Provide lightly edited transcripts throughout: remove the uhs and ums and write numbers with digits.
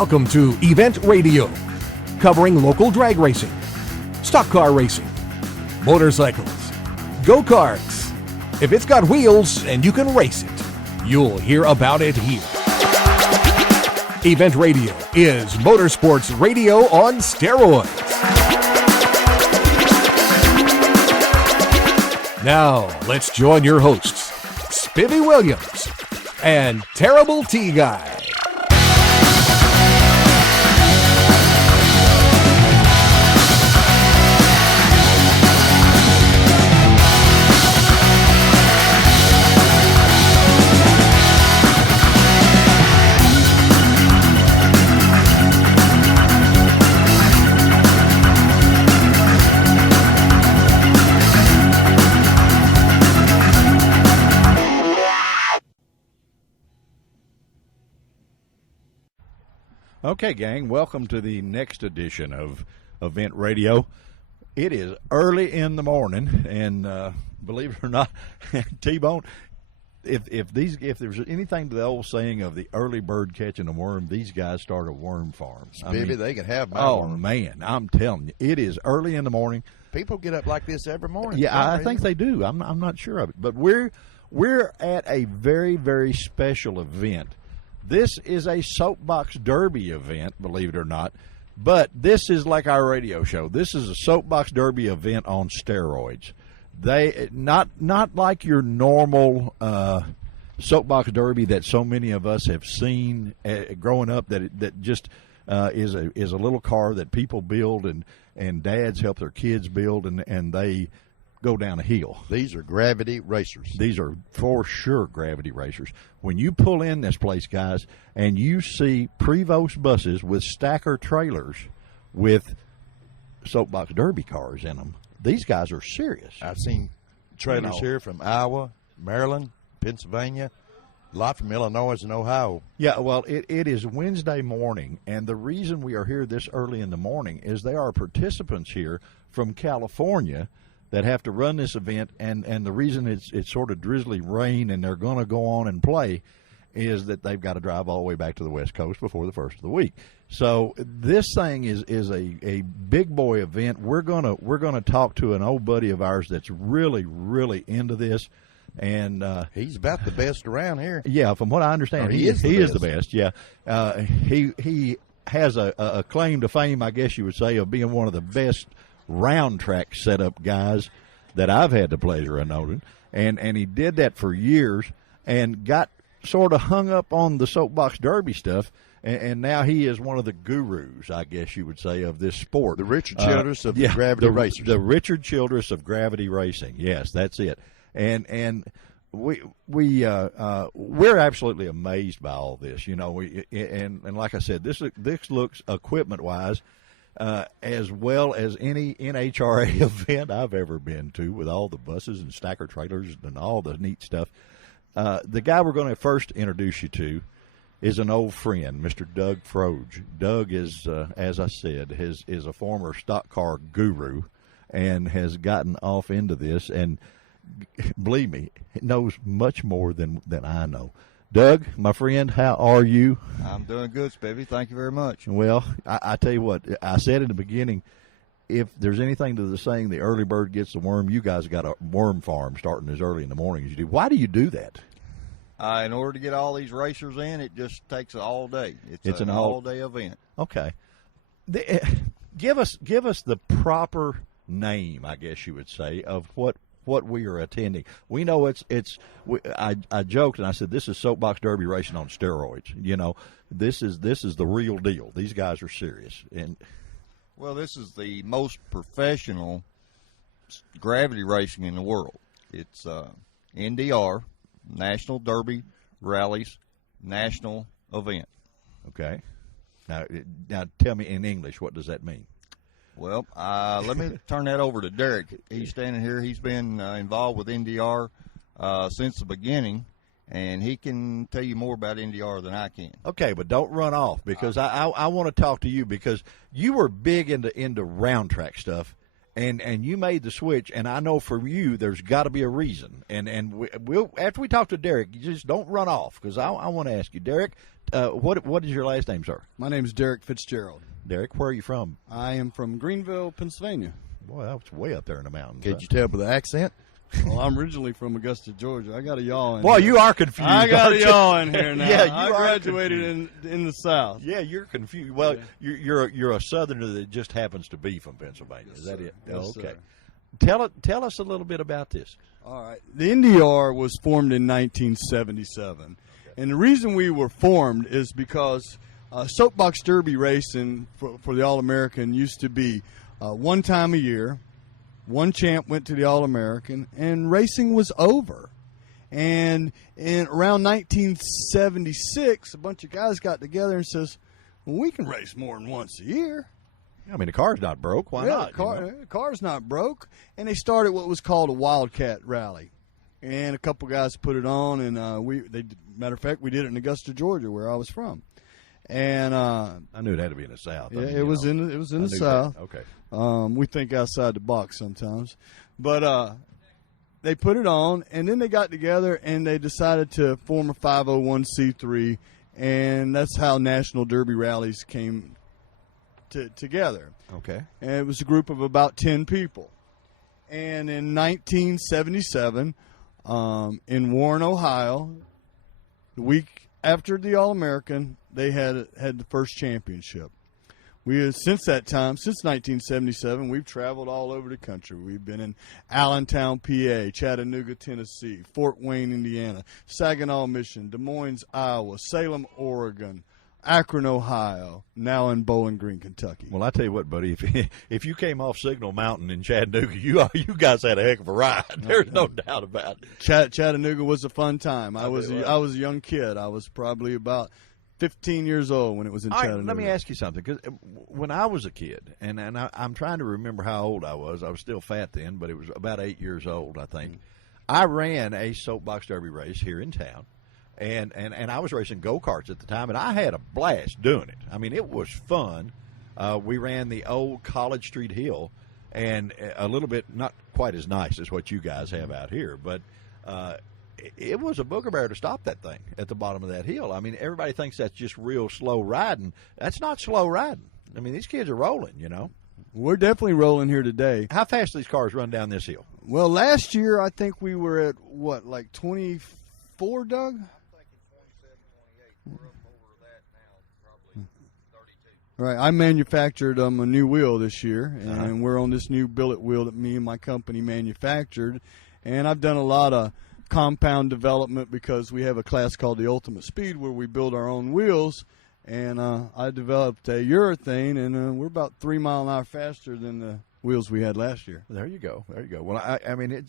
Welcome to Event Radio, covering local drag racing, stock car racing, motorcycles, go-karts. If it's got wheels and you can race it, you'll hear about it here. Event Radio is motorsports radio on steroids. Now, let's join your hosts, Spivey Williams and Terrible T Guy. Okay, gang, welcome to the next edition of Event Radio. It is early in the morning, and believe it or not, T-Bone, if there's anything to the old saying of the early bird catching a worm, these guys start a worm farm. Maybe they can have my Oh, worm. man, I'm telling you, it is early in the morning. People get up like this every morning. Yeah, I think they do. I'm not sure of it. But we're at a very, very special event. This is a soapbox derby event, believe it or not, but this is like our radio show. This is a soapbox derby event on steroids. They not like your normal soapbox derby that so many of us have seen growing up. That just is a little car that people build and dads help their kids build and they go down a hill. These are gravity racers. These are for sure gravity racers. When you pull in this place, guys, and you see Prevost buses with stacker trailers with soapbox derby cars in them, these guys are serious. I've seen trailers here from Iowa, Maryland, Pennsylvania, a lot from Illinois and Ohio. Yeah, well, it is Wednesday morning, and the reason we are here this early in the morning is there are participants here from California that have to run this event, and the reason it's sort of drizzly rain and they're going to go on and play is that they've got to drive all the way back to the West Coast before the first of the week. So this thing is a big boy event. We're gonna talk to an old buddy of ours that's really, really into this, and he's about the best around here. Yeah, from what I understand, he is the best. Yeah, he has a claim to fame, I guess you would say, of being one of the best round track setup guys that I've had the pleasure of knowing, and he did that for years and got sort of hung up on the soapbox derby stuff, and now he is one of the gurus, I guess you would say, of this sport. The Richard Childress of the gravity racers. The Richard Childress of gravity racing. Yes, that's it. And we're absolutely amazed by all this. You know, and like I said, this looks equipment wise as well as any NHRA event I've ever been to, with all the buses and stacker trailers and all the neat stuff. The guy we're going to first introduce you to is an old friend, Mr. Doug Froge. Doug is, as I said, is a former stock car guru and has gotten off into this, and believe me, knows much more than I know. Doug, my friend, how are you? I'm doing good, Spivey. Thank you very much. Well, I tell you what, I said in the beginning, if there's anything to the saying, the early bird gets the worm, you guys got a worm farm starting as early in the morning as you do. Why do you do that? In order to get all these racers in, it just takes all day. It's an all-day event. Okay. Give us the proper name, I guess you would say, of what we are attending. We know I joked and I said this is soapbox derby racing on steroids. You know, this is the real deal. These guys are serious. And well, this is the most professional gravity racing in the world. It's NDR, National Derby Rallies National Event. Okay. Now tell me in English, what does that mean? Well, let me turn that over to Derek. He's standing here. He's been involved with NDR since the beginning, and he can tell you more about NDR than I can. Okay, but don't run off, because I want to talk to you, because you were big into round track stuff, and you made the switch, and I know for you there's got to be a reason. And we'll after we talk to Derek, you just don't run off, because I want to ask you, Derek, what is your last name, sir? My name is Derek Fitzgerald. Derek, where are you from? I am from Greenville, Pennsylvania. Boy, that's way up there in the mountains. Could you tell with the accent? Well, I'm originally from Augusta, Georgia. I got a yaw in Boy, here. you are confused. I got a aren't you? yaw in here now. Yeah, you I are graduated in the South. Yeah, you're confused. Well, you're a Southerner that just happens to be from Pennsylvania. Yes, Is that sir. it? Yes, Okay. sir. Tell us a little bit about this. All right. The NDR was formed in 1977. And the reason we were formed is because soapbox derby racing for the All-American used to be one time a year. One champ went to the All-American, and racing was over. And in around 1976, a bunch of guys got together and says, well, we can race more than once a year. I mean, the car's not broke. Why not? The car's not broke. And they started what was called a Wildcat Rally. And a couple guys put it on, and matter of fact, we did it in Augusta, Georgia, where I was from. And I knew it had to be in the South. Yeah, it was in the South. That. Okay. We think outside the box sometimes, but they put it on, and then they got together and they decided to form a 501c3, and that's how National Derby Rallies came together. Okay. And it was a group of about 10 people. And in 1977, in Warren, Ohio, the week after the All-American, they had the first championship. Since that time, since 1977, we've traveled all over the country. We've been in Allentown, PA, Chattanooga, Tennessee, Fort Wayne, Indiana, Saginaw, Michigan, Des Moines, Iowa, Salem, Oregon, Akron, Ohio, now in Bowling Green, Kentucky. Well, I tell you what, buddy, if you came off Signal Mountain in Chattanooga, you guys had a heck of a ride. There's no doubt about it. Chattanooga was a fun time. I was a young kid. I was probably about 15 years old when it was in Chattanooga. Right, let me ask you something, because when I was a kid, and I'm trying to remember how old I was still fat then, but it was about 8 years old, I think. I ran a soapbox derby race here in town, and I was racing go-karts at the time, and I had a blast doing it. I mean, it was fun. We ran the old College Street Hill, and a little bit, not quite as nice as what you guys have out here, but it was a booger bear to stop that thing at the bottom of that hill. I mean, everybody thinks that's just real slow riding. That's not slow riding. I mean, these kids are rolling, you know. We're definitely rolling here today. How fast do these cars run down this hill? Well, last year I think we were at, like 24, Doug? Right, I manufactured a new wheel this year, and we're on this new billet wheel that me and my company manufactured. And I've done a lot of compound development because we have a class called the Ultimate Speed where we build our own wheels. And I developed a urethane, and we're about 3 miles an hour faster than the wheels we had last year. There you go. There you go. Well, I mean,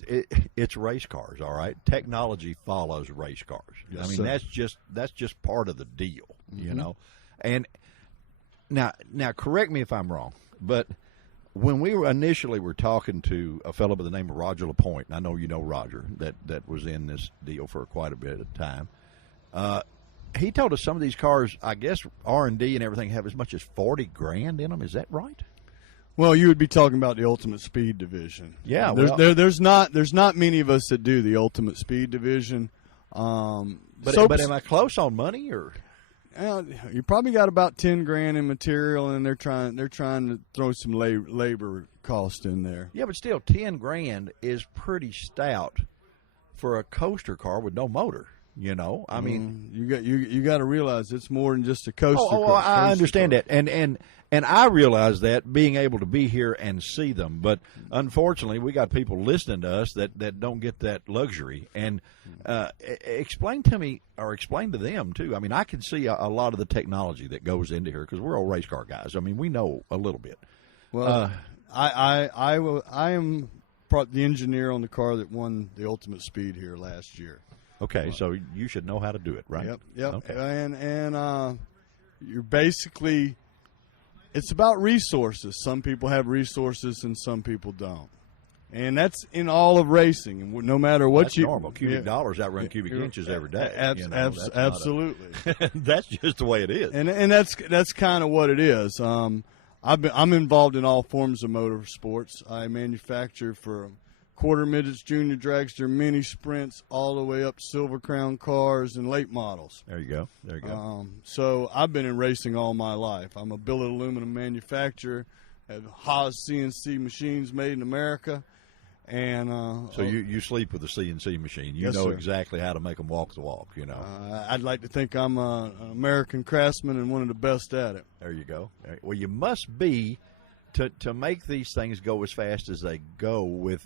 it's race cars, all right? Technology follows race cars. Yes, I mean, sir. that's just part of the deal, you know? And now, correct me if I'm wrong, but when we initially were talking to a fellow by the name of Roger LaPointe, and I know you know Roger, that was in this deal for quite a bit of time, he told us some of these cars, I guess R&D and everything, have as much as $40,000 in them. Is that right? Well, you would be talking about the Ultimate Speed division. Yeah, there's not many of us that do the Ultimate Speed division. But am I close on money or? You probably got about $10,000 in material, and they're trying to throw some labor cost in there. Yeah, but still, $10,000 is pretty stout for a coaster car with no motor. You know, I mean, you got to realize it's more than just a coaster. I understand that, and I realize that, being able to be here and see them. But unfortunately, we got people listening to us that don't get that luxury. And explain to me, or explain to them too. I mean, I can see a lot of the technology that goes into here because we're all race car guys. I mean, we know a little bit. Well, I am the engineer on the car that won the Ultimate Speed here last year. Okay, so you should know how to do it, right? Yep. Okay. And you're basically, it's about resources. Some people have resources and some people don't. And that's in all of racing. And no matter what that's normal. Cubic dollars outrun cubic inches every day. Absolutely. That's just the way it is. And that's kind of what it is. I'm involved in all forms of motorsports. I manufacture for quarter midgets, junior dragster, mini sprints, all the way up to Silver Crown cars and late models. There you go. There you go. So I've been in racing all my life. I'm a billet aluminum manufacturer. Have Haas CNC machines made in America. And so you sleep with a CNC machine. You Yes, know sir. exactly how to make them walk the walk, you know. I'd like to think I'm an American craftsman and one of the best at it. There you go. Well, you must be to make these things go as fast as they go with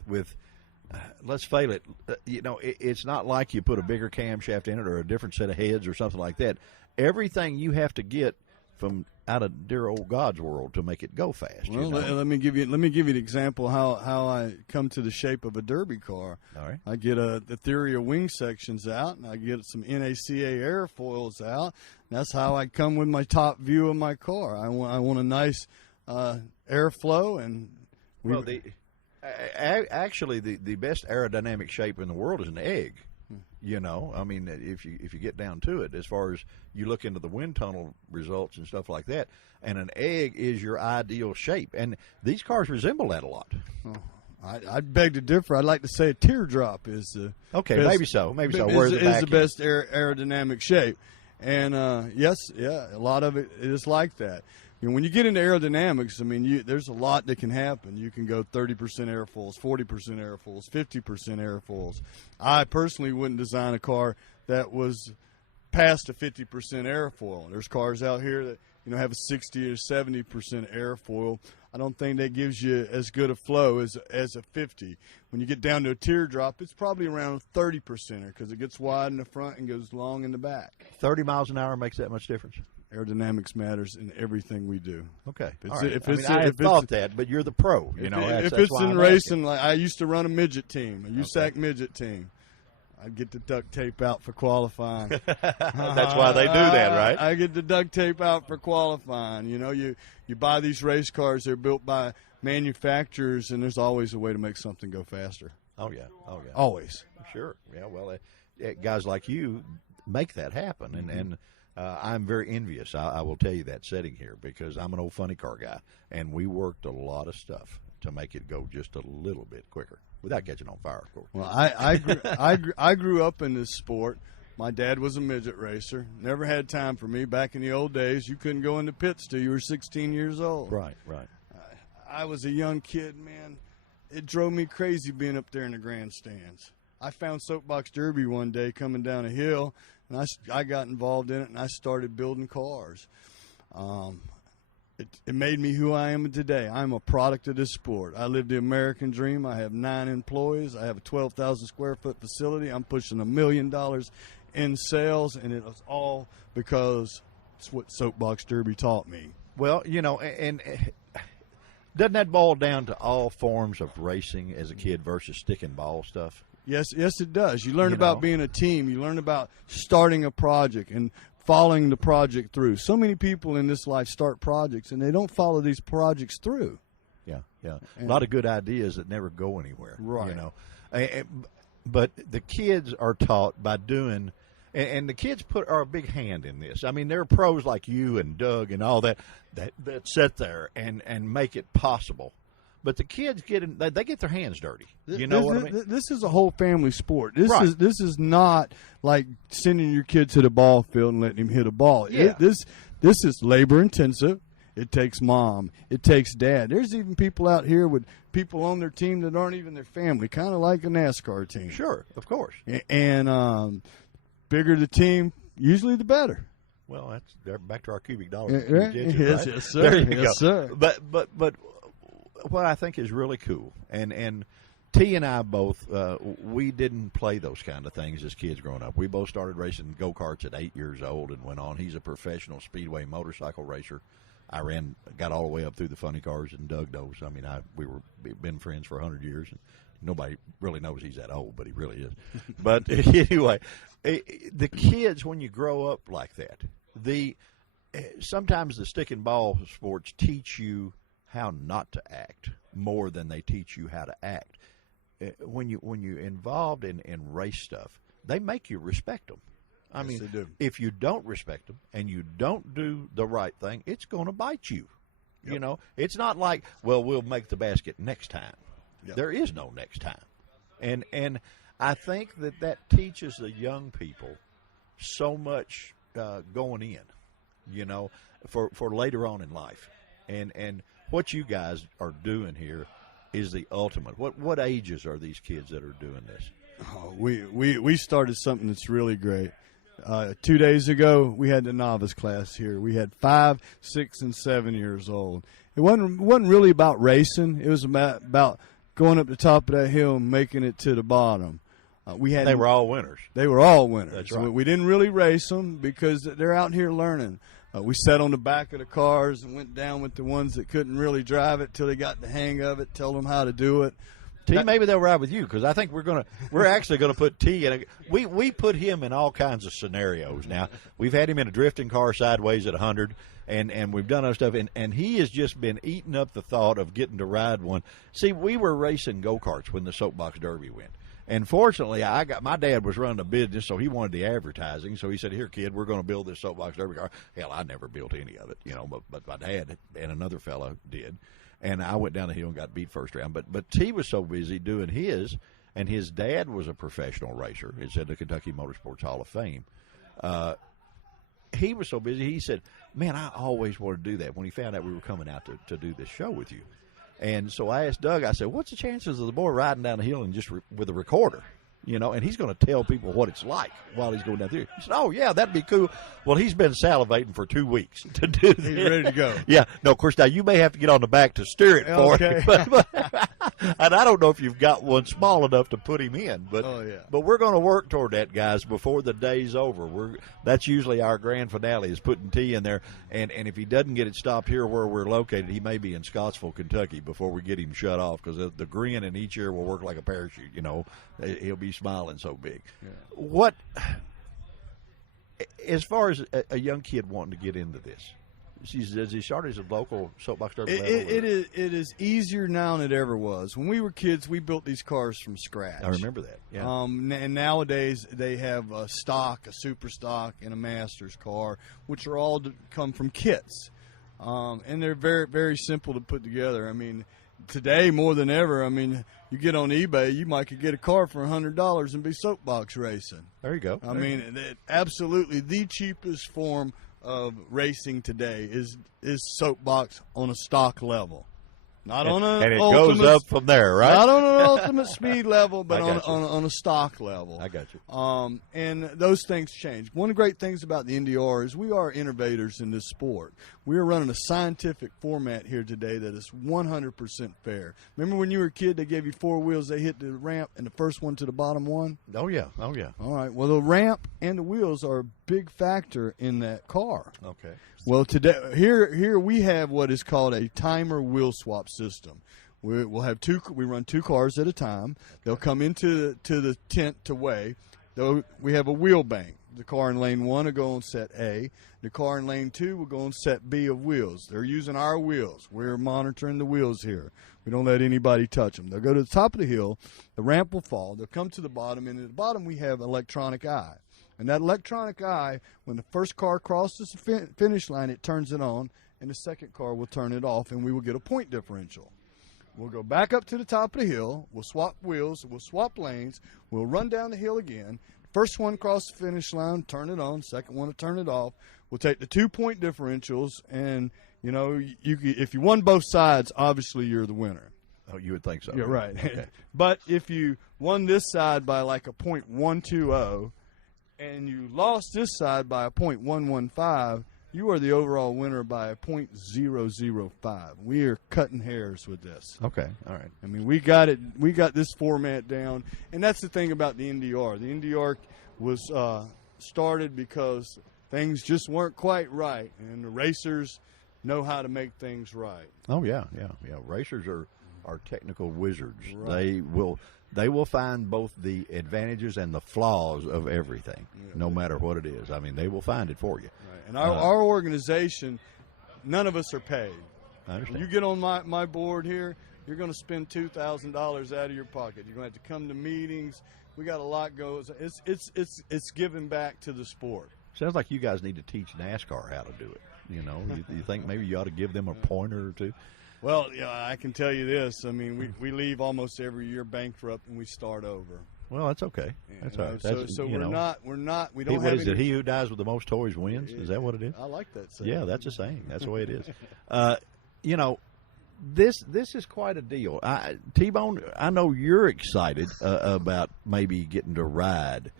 let's face it, you know, it's not like you put a bigger camshaft in it or a different set of heads or something like that. Everything you have to get from out of dear old God's world to make it go fast. Well, you know? let me give you an example how I come to the shape of a derby car. All right. I get the theory of wing sections out, and I get some NACA airfoils out. That's how I come with my top view of my car. I want a nice airflow, and actually the best aerodynamic shape in the world is an egg. You know, I mean, if you get down to it, as far as you look into the wind tunnel results and stuff like that, and an egg is your ideal shape, and these cars resemble that a lot. I'd beg to differ. I'd like to say a teardrop is the okay, best, maybe so. Where's the best aerodynamic shape, and a lot of it is like that. You know, when you get into aerodynamics, I mean, there's a lot that can happen. You can go 30% airfoils, 40% airfoils, 50% airfoils. I personally wouldn't design a car that was past a 50% airfoil. There's cars out here that have a 60 or 70% airfoil. I don't think that gives you as good a flow as a 50. When you get down to a teardrop, it's probably around 30% because it gets wide in the front and goes long in the back. 30 miles an hour makes that much difference? Aerodynamics matters in everything we do. Okay. All right. I thought that, but you're the pro. If it's in racing, like I used to run a midget team, a USAC midget team. I'd get the duct tape out for qualifying. That's why they do that, right? I get the duct tape out for qualifying. You buy these race cars, they're built by manufacturers, and there's always a way to make something go faster. Oh, yeah. Always. Sure. Yeah, well, guys like you make that happen, and I'm very envious. I will tell you that sitting here because I'm an old funny car guy, and we worked a lot of stuff to make it go just a little bit quicker without catching on fire, of course. Well, I grew up in this sport. My dad was a midget racer. Never had time for me. Back in the old days, you couldn't go into pits till you were 16 years old. Right. I was a young kid, man. It drove me crazy being up there in the grandstands. I found Soapbox Derby one day coming down a hill, and I got involved in it, and I started building cars. It made me who I am today. I'm a product of this sport. I live the American dream. I have 9 employees. I have a 12,000 square foot facility. I'm pushing $1 million in sales, and it was all because it's what Soapbox Derby taught me. Well, and doesn't that boil down to all forms of racing as a kid versus stick and ball stuff? Yes, it does. You learn about being a team. You learn about starting a project and following the project through. So many people in this life start projects, and they don't follow these projects through. Yeah. A lot of good ideas that never go anywhere. Right. But the kids are taught by doing, and the kids are a big hand in this. I mean, there are pros like you and Doug and all that sit there and make it possible. But the kids they get their hands dirty. You know what I mean? This is a whole family sport. This is not like sending your kid to the ball field and letting him hit a ball. Yeah. This is labor intensive. It takes mom. It takes dad. There's even people out here with people on their team that aren't even their family, kind of like a NASCAR team. Sure, of course. And bigger the team, usually the better. Well, they're back to our cubic dollars. Yes, right? yes, sir. There you yes, go. sir. But what I think is really cool, and T and I both, we didn't play those kind of things as kids growing up. We both started racing go-karts at 8 years old and went on. He's a professional speedway motorcycle racer. I got all the way up through the funny cars, and Doug knows. I mean, we've been friends for 100 years, and nobody really knows he's that old, but he really is. But anyway, the kids, when you grow up like that, sometimes the stick and ball sports teach you how not to act more than they teach you how to act. When you're involved in race stuff, they make you respect them. I Yes, mean, they do. if you don't respect them and you don't do the right thing, it's going to bite you. You know, it's not like, well, we'll make the basket next time. Yep. There is no next time. And I think that teaches the young people so much going in, you know, for later on in life. And what you guys are doing here is the ultimate. What ages are these kids that are doing this? Oh, we started something that's really great. 2 days ago, we had the novice class here. We had 5, 6, and 7 years old. It wasn't really about racing. It was about going up the top of that hill and making it to the bottom. They were all winners. They were all winners. That's right. We didn't really race them because they're out here learning. We sat on the back of the cars and went down with the ones that couldn't really drive it till they got the hang of it, tell them how to do it. T, maybe they'll ride with you because I think we're actually gonna put T in. We put him in all kinds of scenarios now. We've had him in a drifting car sideways at 100, and we've done other stuff, and he has just been eating up the thought of getting to ride one. See, we were racing go-karts when the Soapbox Derby went. And fortunately, my dad was running a business, so he wanted the advertising. So he said, "Here, kid, we're going to build this Soapbox Derby car." Hell, I never built any of it, you know, but my dad and another fellow did. And I went down the hill and got beat first round. But T was so busy doing his, and his dad was a professional racer. It's in the Kentucky Motorsports Hall of Fame. He was so busy, he said, "Man, I always wanted to do that." When he found out we were coming out to do this show with you. And so I asked Doug, I said, "What's the chances of the boy riding down the hill and just with a recorder, you know, and he's going to tell people what it's like while he's going down through?" He said, "Oh, yeah, that'd be cool." Well, he's been salivating for 2 weeks to do this. He's ready to go. Yeah. No, of course, now you may have to get on the back to steer it for him. And I don't know if you've got one small enough to put him in. But, but we're going to work toward that, guys, before the day's over. That's usually our grand finale is putting T in there. And if he doesn't get it stopped here where we're located, he may be in Scottsville, Kentucky before we get him shut off because the grin in each ear will work like a parachute, you know. He'll be smiling so big. Yeah. What, as far as a young kid wanting to get into this, does he start as a local Soapbox Derby level? It is easier now than it ever was. When we were kids, we built these cars from scratch. I remember that. Yeah. And nowadays they have a stock, a super stock, and a master's car, which are all come from kits, and they're very, very simple to put together. I mean, today more than ever, I mean, you get on eBay, you might could get a car for $100 and be soapbox racing. There you go. I mean, absolutely the cheapest form of racing today is soapbox on a stock level, not on a and it goes up from there, right? Not on an ultimate speed level, but on a stock level. I got you. And those things change. One of the great things about the NDR is we are innovators in this sport. We are running a scientific format here today that is 100% fair. Remember when you were a kid, they gave you 4 wheels, they hit the ramp, and the first one to the bottom one? Oh, yeah. Oh, yeah. All right. Well, the ramp and the wheels are a big factor in that car. Okay. Well, today here we have what is called a timer wheel swap system. We'll have we run 2 cars at a time. They'll come into the tent to weigh. We have a wheel bank. The car in lane 1 will go on set A. The car in lane 2 will go on set B of wheels. They're using our wheels. We're monitoring the wheels here. We don't let anybody touch them. They'll go to the top of the hill. The ramp will fall. They'll come to the bottom, and at the bottom we have electronic eye. And that electronic eye, when the first car crosses the finish line, it turns it on, and the second car will turn it off, and we will get a point differential. We'll go back up to the top of the hill. We'll swap wheels. We'll swap lanes. We'll run down the hill again. First one across the finish line, turn it on. Second one to turn it off. We'll take the 2-point differentials, and, you know, if you won both sides, obviously you're the winner. Oh, you would think so. Yeah, right. Okay. But if you won this side by like a .120 and you lost this side by a .115, you are the overall winner by a .005. We are cutting hairs with this. Okay, all right. I mean, we got it. We got this format down, and that's the thing about the NDR. The NDR was started because things just weren't quite right, and the racers know how to make things right. Oh yeah. Racers are technical wizards. Right. They will find both the advantages and the flaws of everything, no matter what it is. I mean, they will find it for you. Right. And our organization, none of us are paid. I understand. When you get on my board here, you're going to spend $2,000 out of your pocket. You're going to have to come to meetings. We got a lot goes. It's giving back to the sport. Sounds like you guys need to teach NASCAR how to do it. You know, you think maybe you ought to give them a pointer or two? Well, yeah, I can tell you this. I mean, we leave almost every year bankrupt and we start over. Well, that's okay. That's all right. That's, So we don't what have is it? He who dies with the most toys wins. Is that what it is? I like that saying. Yeah, that's a saying. That's the way it is. You know, this is quite a deal. T-Bone, I know you're excited about maybe getting to ride.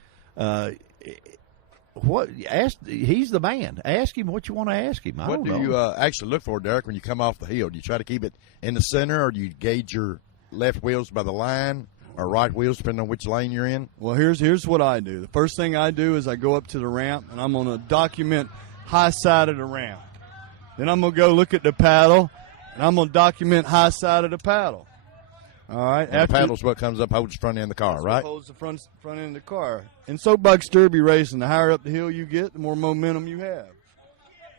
He's the man. Ask him what you want to ask him. What do you actually look for, Derek, when you come off the hill? Do you try to keep it in the center, or do you gauge your left wheels by the line, or right wheels, depending on which lane you're in? Well, here's what I do. The first thing I do is I go up to the ramp, and I'm going to document high side of the ramp. Then I'm going to go look at the paddle, and I'm going to document high side of the paddle. All right. And the paddle's what comes up, holds the front end of the car, right? Holds the front end of the car. In soapbox derby racing, the higher up the hill you get, the more momentum you have.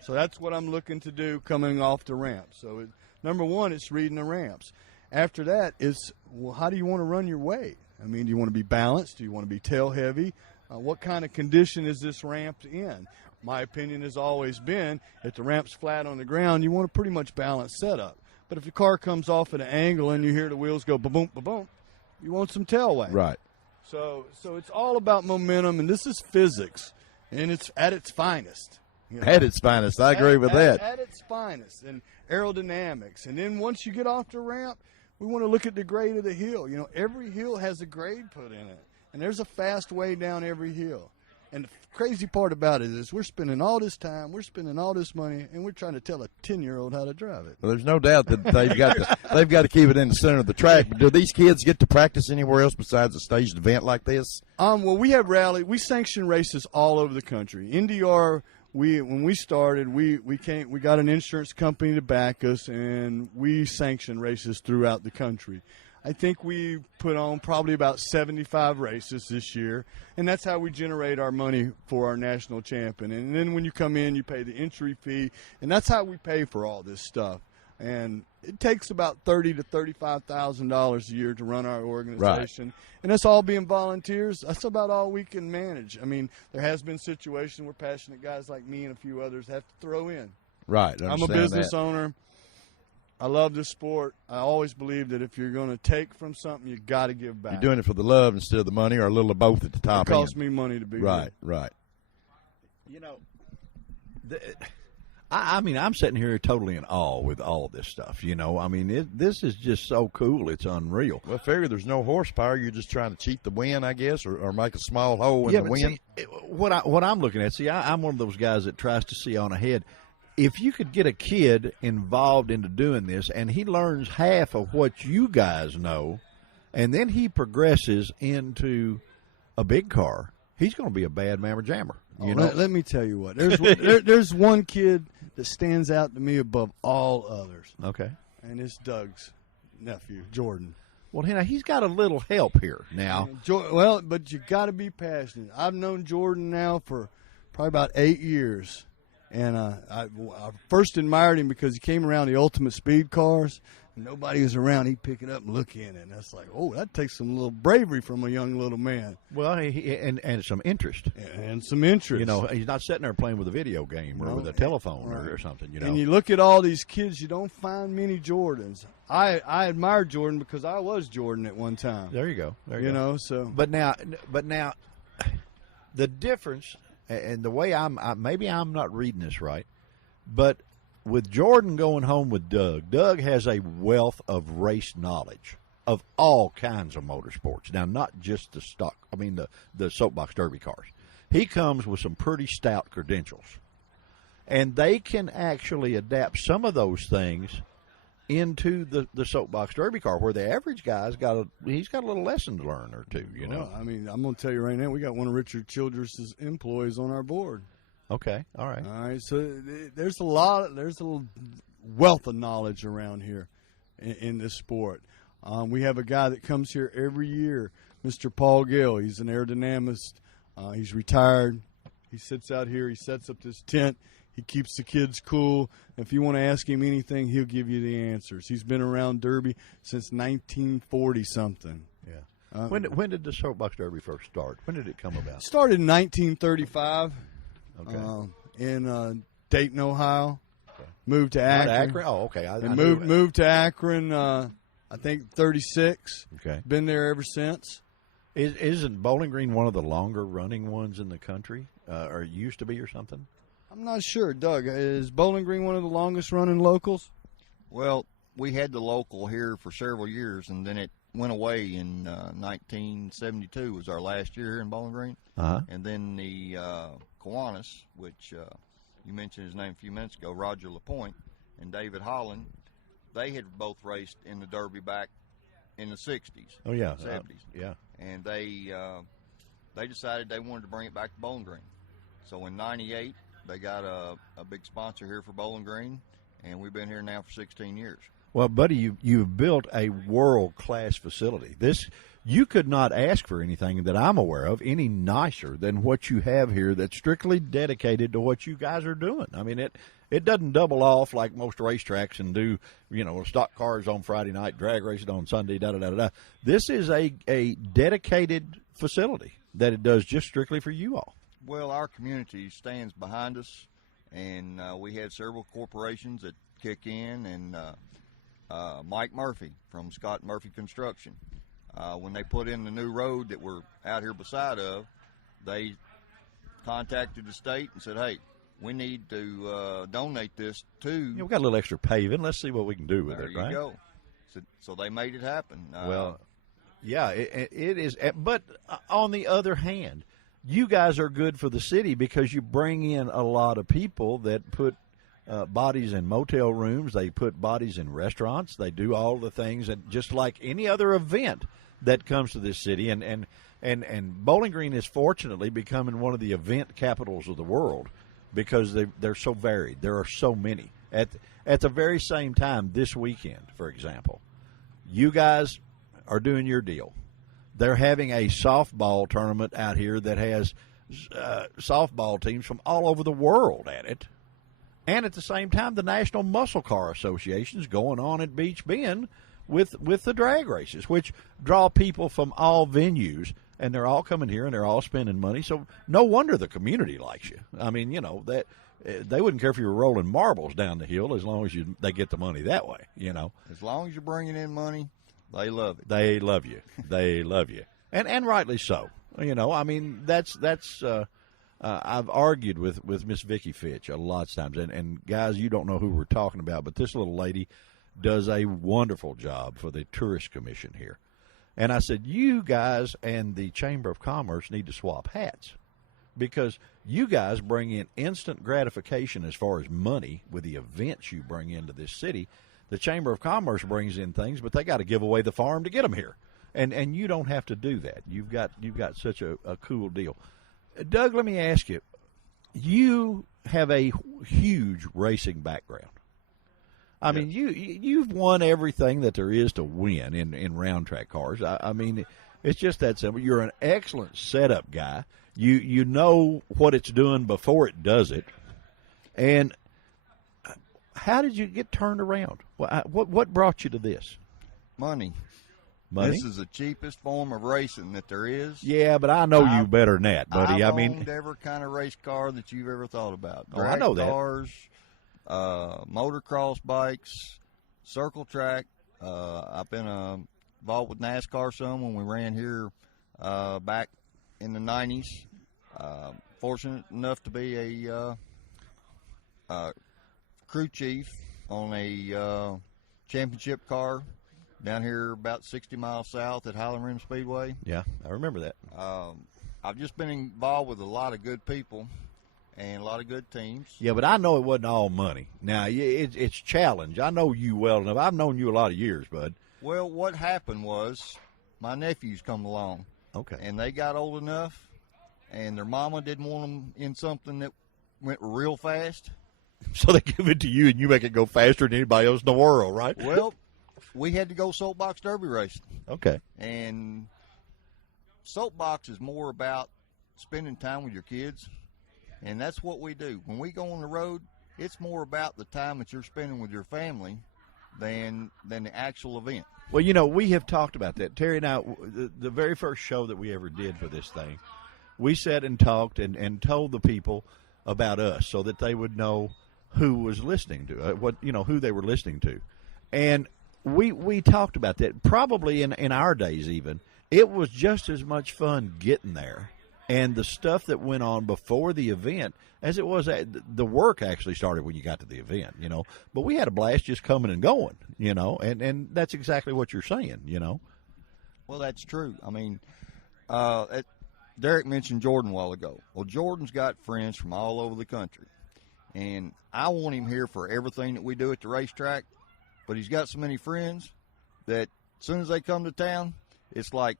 So that's what I'm looking to do coming off the ramp. So number one, it's reading the ramps. After that, it's, well, how do you want to run your weight? I mean, do you want to be balanced? Do you want to be tail heavy? What kind of condition is this ramp in? My opinion has always been, if the ramp's flat on the ground, you want a pretty much balanced setup. But if the car comes off at an angle and you hear the wheels go ba-boom, ba-boom, you want some tail weight. Right. So it's all about momentum, and this is physics, and it's at its finest. You know? At its finest. I agree with that. At its finest, and aerodynamics. And then once you get off the ramp, we want to look at the grade of the hill. You know, every hill has a grade put in it, and there's a fast way down every hill. And the crazy part about it is we're spending all this time, we're spending all this money, and we're trying to tell a 10-year-old how to drive it. Well, there's no doubt that they've got to keep it in the center of the track. But do these kids get to practice anywhere else besides a staged event like this? Well, we have we sanction races all over the country. NDR, when we started, we got an insurance company to back us, and we sanction races throughout the country. I think we put on probably about 75 races this year, and that's how we generate our money for our national champion. And then when you come in, you pay the entry fee, and that's how we pay for all this stuff. And it takes about $30,000 to $35,000 a year to run our organization, right. And that's all being volunteers. That's about all we can manage. I mean, there has been situations where passionate guys like me and a few others have to throw in. Right. I'm a business owner. I love this sport. I always believe that if you're going to take from something, you got to give back. You're doing it for the love instead of the money, or a little of both at the top. It costs me money to be right, here. Right. You know, I mean, I'm sitting here totally in awe with all this stuff. You know, I mean, this is just so cool. It's unreal. Well, figure there's no horsepower. You're just trying to cheat the win, I guess, or make a small hole in the win. See, what I'm looking at, I'm one of those guys that tries to see on ahead. If you could get a kid involved into doing this, and he learns half of what you guys know, and then he progresses into a big car, he's going to be a bad mammer jammer. You know? Let me tell you what. There's one kid that stands out to me above all others. Okay. And it's Doug's nephew, Jordan. Well, he's got a little help here now. Well, but you got to be passionate. I've known Jordan now for probably about 8 years. And I first admired him because he came around the ultimate speed cars, and nobody was around. He'd pick it up and look in it. And that's like, oh, that takes some little bravery from a young little man. Well, and some interest. And some interest. You know, he's not sitting there playing with a video game or with a telephone or something, you know. And you look at all these kids, you don't find many Jordans. I admire Jordan because I was Jordan at one time. There you go. You know, so. But now, the difference. And the way maybe I'm not reading this right, but with Jordan going home with Doug has a wealth of race knowledge of all kinds of motorsports. Now, not just the soapbox derby cars. He comes with some pretty stout credentials, and they can actually adapt some of those things into the soapbox derby car, where the average guy's got a little lesson to learn or two, you know. I mean, I'm going to tell you right now, we got one of Richard Childress's employees on our board. Okay, all right. So there's a wealth of knowledge around here in this sport. We have a guy that comes here every year, Mr. Paul Gill. He's an aerodynamist. He's retired. He sits out here. He sets up this tent. He keeps the kids cool. If you want to ask him anything, he'll give you the answers. He's been around Derby since 1940-something. Yeah. When did the soapbox derby first start? When did it come about? It started in 1935. Okay. In Dayton, Ohio. Moved to Not Akron. Akron? Oh, okay. I And knew moved to Akron, I think 36. Okay. Been there ever since. Isn't Bowling Green one of the longer running ones in the country, or it used to be, or something? I'm not sure. Doug, is Bowling Green one of the longest running locals? Well, we had the local here for several years, and then it went away in 1972 was our last year here in Bowling Green. Uh-huh. And then the Kiwanis, which you mentioned his name a few minutes ago, Roger LaPointe and David Holland, they had both raced in the Derby back in the 60s. Oh, yeah. 70s. Yeah. And they decided they wanted to bring it back to Bowling Green. So in 98, they got a big sponsor here for Bowling Green, and we've been here now for 16 years. Well, buddy, you've built a world-class facility. You could not ask for anything that I'm aware of any nicer than what you have here that's strictly dedicated to what you guys are doing. I mean, it doesn't double off like most racetracks and do, stock cars on Friday night, drag racing on Sunday, da-da-da-da-da. This is a dedicated facility that it does just strictly for you all. Well, our community stands behind us, and we had several corporations that kick in, and Mike Murphy from Scott Murphy Construction. When they put in the new road that we're out here beside of, they contacted the state and said, hey, we need to donate this to. We've got a little extra paving. Let's see what we can do with there it, you right? go. So they made it happen. Well, yeah, it is. But on the other hand, you guys are good for the city because you bring in a lot of people that put bodies in motel rooms. They put bodies in restaurants. They do all the things, and just like any other event that comes to this city, and Bowling Green is fortunately becoming one of the event capitals of the world because they're so varied. There are so many. At the very same time, this weekend, for example, you guys are doing your deal. They're having a softball tournament out here that has softball teams from all over the world at it. And at the same time, the National Muscle Car Association is going on at Beach Bend with the drag races, which draw people from all venues, and they're all coming here and they're all spending money. So no wonder the community likes you. I mean, that they wouldn't care if you were rolling marbles down the hill as long as they get the money that way. As long as you're bringing in money, they love it. They love you. They love you, and rightly so. I mean, that's. I've argued with Miss Vicki Fitch a lot of times, and guys, you don't know who we're talking about, but this little lady does a wonderful job for the Tourist Commission here. And I said, you guys and the Chamber of Commerce need to swap hats because you guys bring in instant gratification as far as money with the events you bring into this city. The Chamber of Commerce brings in things, but they got to give away the farm to get them here. And you don't have to do that. You've got such a cool deal. Doug, let me ask you, you have a huge racing background. I mean, you've won everything that there is to win in round track cars. I mean, it's just that simple. You're an excellent setup guy. You know what it's doing before it does it. And how did you get turned around? What brought you to this? Money. Money? This is the cheapest form of racing that there is. Yeah, but I know you better than that, buddy. I've owned every kind of race car that you've ever thought about. Oh, I know that. Cars, motocross bikes, circle track. I've been involved with NASCAR some when we ran here back in the 90s. Fortunate enough to be a crew chief on a championship car down here about 60 miles south at Highland Rim Speedway. Yeah, I remember that. I've just been involved with a lot of good people and a lot of good teams. Yeah, but I know it wasn't all money. Now, it's challenge. I know you well enough. I've known you a lot of years, bud. Well, what happened was my nephews come along. Okay. And they got old enough, and their mama didn't want them in something that went real fast. So they give it to you, and you make it go faster than anybody else in the world, right? Well, we had to go soapbox derby racing. Okay. And soapbox is more about spending time with your kids, and that's what we do. When we go on the road, it's more about the time that you're spending with your family than the actual event. Well, we have talked about that. Terry and I, the very first show that we ever did for this thing, we sat and talked and told the people about us so that they would know who was listening to who they were listening to, and we talked about that. Probably in our days, even it was just as much fun getting there and the stuff that went on before the event as it was the work actually started when you got to the event. But we had a blast just coming and going. And that's exactly what you're saying. Well, that's true. I mean, Derek mentioned Jordan a while ago. Well, Jordan's got friends from all over the country. And I want him here for everything that we do at the racetrack, but he's got so many friends that as soon as they come to town, it's like,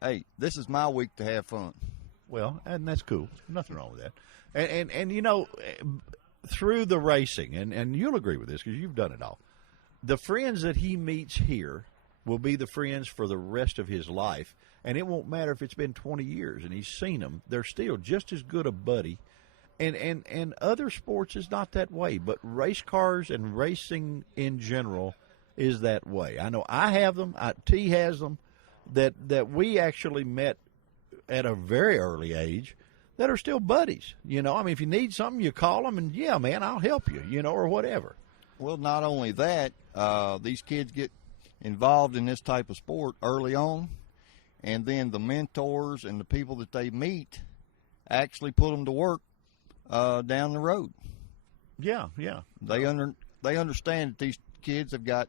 hey, this is my week to have fun. Well, and that's cool. Nothing wrong with that. And through the racing, and you'll agree with this because you've done it all, the friends that he meets here will be the friends for the rest of his life, and it won't matter if it's been 20 years and he's seen them. They're still just as good a buddy. And other sports is not that way, but race cars and racing in general is that way. I know I have them. T has them. That we actually met at a very early age that are still buddies. I mean, if you need something, you call them, and yeah, man, I'll help you. Or whatever. Well, not only that, these kids get involved in this type of sport early on, and then the mentors and the people that they meet actually put them to work down the road. Yeah. They understand that these kids have got,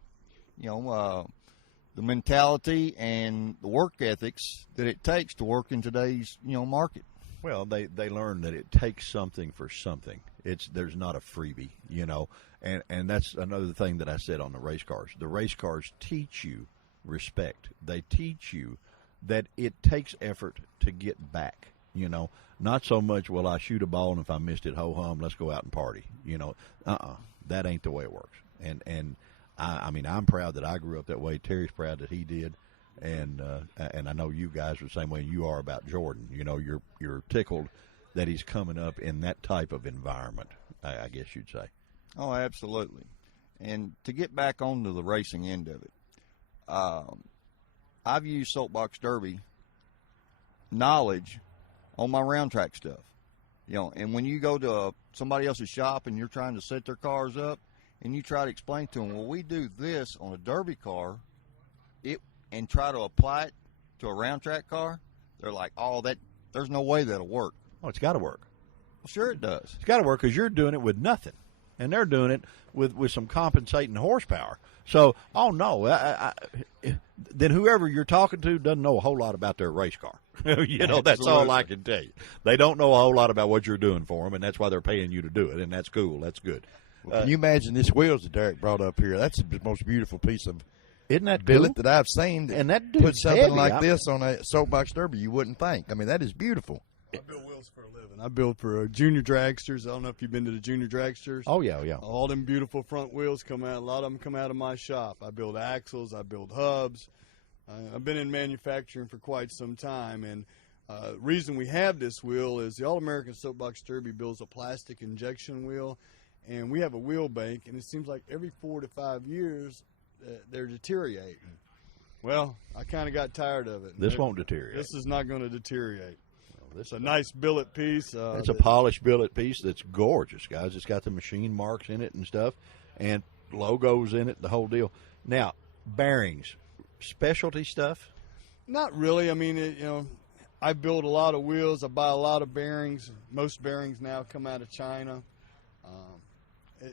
the mentality and the work ethics that it takes to work in today's, market. Well, they learn that it takes something for something. There's not a freebie, and that's another thing that I said on the race cars. The race cars teach you respect. They teach you that it takes effort to get back, Not so much, well, I shoot a ball, and if I missed it, ho-hum, let's go out and party. That ain't the way it works. And I mean, I'm proud that I grew up that way. Terry's proud that he did. And I know you guys are the same way you are about Jordan. You're tickled that he's coming up in that type of environment, I guess you'd say. Oh, absolutely. And to get back onto the racing end of it, I've used Soapbox Derby knowledge on my round track stuff. And when you go to somebody else's shop and you're trying to set their cars up and you try to explain to them, well, we do this on a Derby car, and try to apply it to a round track car, they're like, oh, there's no way that'll work. Oh, it's got to work. Well, sure it does. It's got to work because you're doing it with nothing, and they're doing it with some compensating horsepower. So, oh, no, then whoever you're talking to doesn't know a whole lot about their race car. That's all I can tell you. They don't know a whole lot about what you're doing for them, and that's why they're paying you to do it, and that's cool. That's good. Well, can you imagine this wheels that Derek brought up here? That's the most beautiful piece of isn't that billet cool? that I've seen. And that put something heavy. like this on a Soapbox Derby, you wouldn't think. I mean, that is beautiful. I build wheels for a living. I build for junior dragsters. I don't know if you've been to the junior dragsters. Oh, yeah. All them beautiful front wheels come out. A lot of them come out of my shop. I build axles. I build hubs. I've been in manufacturing for quite some time, and the reason we have this wheel is the All-American Soapbox Derby builds a plastic injection wheel, and we have a wheel bank, and it seems like every 4 to 5 years they're deteriorating. Well, I kind of got tired of it. This won't deteriorate. This is not going to deteriorate. It's a nice billet piece. It's a polished billet piece that's gorgeous, guys. It's got the machine marks in it and stuff, and logos in it, the whole deal. Now, bearings, specialty stuff? Not really. I mean, I build a lot of wheels. I buy a lot of bearings. Most bearings now come out of China.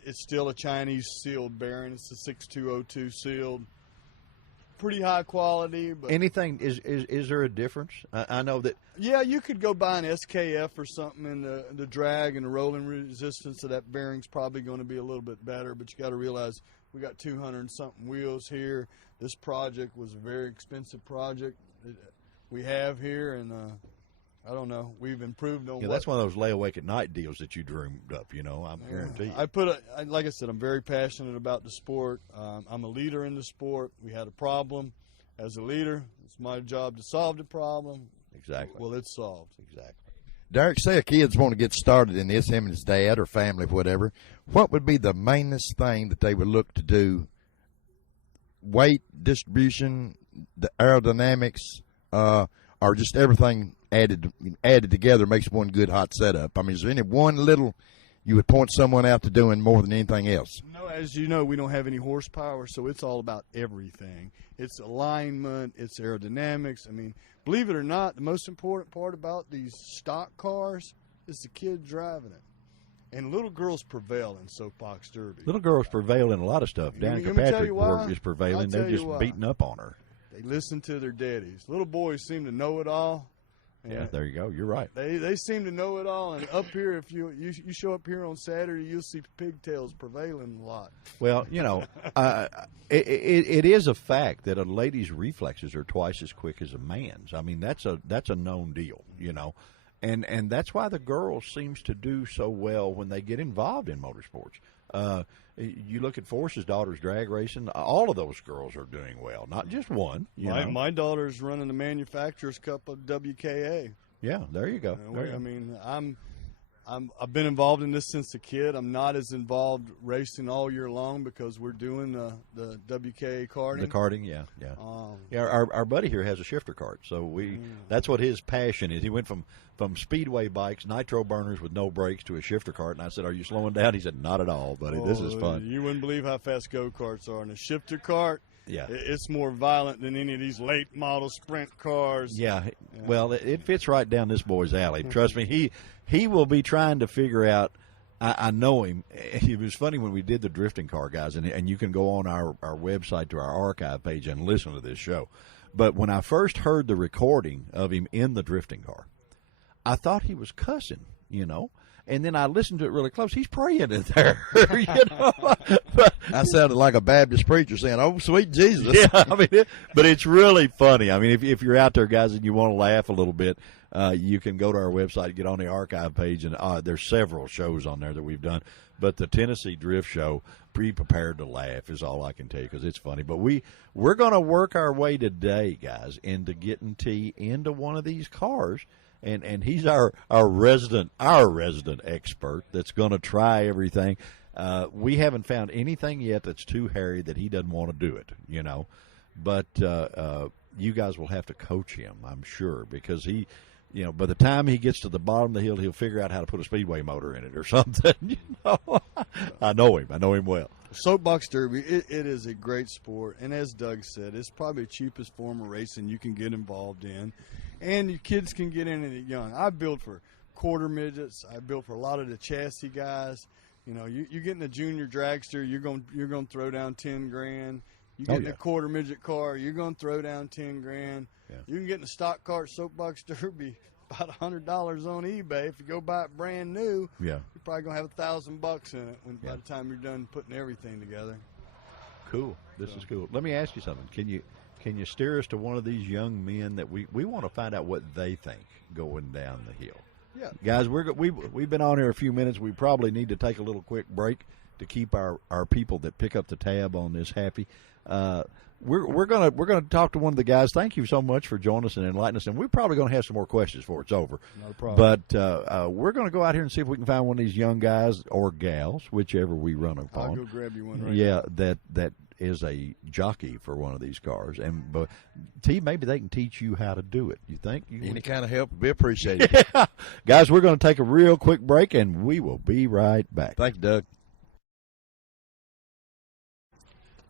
It's still a Chinese sealed bearing. It's a 6202 sealed. Pretty high quality. But anything, is there a difference? I know that. Yeah, you could go buy an SKF or something, and the drag and the rolling resistance of that bearing's probably going to be a little bit better, but you got to realize we got 200 and something wheels here. This project was a very expensive project that we have here, and I don't know. We've improved on. Yeah, that's one of those lay awake at night deals that you dreamed up. I guarantee you. Like I said, I'm very passionate about the sport. I'm a leader in the sport. We had a problem. As a leader, it's my job to solve the problem. Exactly. Well, it's solved. Exactly. Derek, say a kid's want to get started in this, him and his dad or family, whatever. What would be the mainest thing that they would look to do? Weight distribution, the aerodynamics, or just everything added together makes one good hot setup. I mean, is there any one little you would point someone out to doing more than anything else. No, as you know, we don't have any horsepower, so it's all about everything. It's alignment, it's aerodynamics. I mean, believe it or not, the most important part about these stock cars is the kid driving it. And little girls prevail in soapbox derby. Little girls prevail in a lot of stuff. Let me Danica tell Patrick you why. is prevailing. I'll tell They're you just why. beating up on her. They listen to their daddies. Little boys seem to know it all. Yeah, there you go. You're right. They seem to know it all. And up here, if you show up here on Saturday, you'll see pigtails prevailing a lot. Well, it is a fact that a lady's reflexes are twice as quick as a man's. I mean, that's a known deal, and that's why the girls seems to do so well when they get involved in motorsports. You look at Force's daughter's drag racing; all of those girls are doing well, not just one. My daughter's running the Manufacturers Cup of WKA. Yeah, there you go. I mean, I've been involved in this since a kid. I'm not as involved racing all year long because we're doing the WKA karting. The karting, yeah. Our buddy here has a shifter kart, so that's what his passion is. He went from speedway bikes, nitro burners with no brakes, to a shifter kart, and I said, "Are you slowing down?" He said, "Not at all, buddy. This is fun." You wouldn't believe how fast go-karts are. And a shifter kart, yeah, it's more violent than any of these late model sprint cars. Yeah. Well, it fits right down this boy's alley. Trust me, he will be trying to figure out. I know him. It was funny when we did the drifting car, guys, and you can go on our website to our archive page and listen to this show. But when I first heard the recording of him in the drifting car, I thought he was cussing, and then I listened to it really close. He's praying in there, I sounded like a Baptist preacher saying, "Oh, sweet Jesus." Yeah, I mean, but it's really funny. I mean, if you're out there, guys, and you want to laugh a little bit, you can go to our website, get on the archive page, and there's several shows on there that we've done. But the Tennessee Drift Show, be prepared to laugh is all I can tell you because it's funny. But we're going to work our way today, guys, into getting T into one of these cars. And he's our resident expert that's going to try everything. We haven't found anything yet that's too hairy that he doesn't want to do it, But you guys will have to coach him, I'm sure, because he, by the time he gets to the bottom of the hill, he'll figure out how to put a speedway motor in it or something. I know him well. Soapbox derby, it is a great sport, and as Doug said, it's probably the cheapest form of racing you can get involved in. And your kids can get in it young. I built for quarter midgets. I built for a lot of the chassis guys. You get in a junior dragster, you're going to throw down $10,000. You get in a quarter midget car, you're going to throw down $10,000. Yeah. You can get in a stock car soapbox derby about $100 on eBay. If you go buy it brand new, you're probably going to have $1,000 in it by the time you're done putting everything together. Cool. This is cool. Let me ask you something. Can you steer us to one of these young men that we want to find out what they think going down the hill? Yeah, guys, we've been on here a few minutes. We probably need to take a little quick break to keep our people that pick up the tab on this happy. We're gonna talk to one of the guys. Thank you so much for joining us and enlightening us. And we're probably gonna have some more questions before it's over. No problem. But we're gonna go out here and see if we can find one of these young guys or gals, whichever we run upon. I'll go grab you one right now. That is a jockey for one of these cars, but maybe they can teach you how to do it. You think? Any kind of help would be appreciated. Yeah. Guys, we're going to take a real quick break, and we will be right back. Thank you, Doug.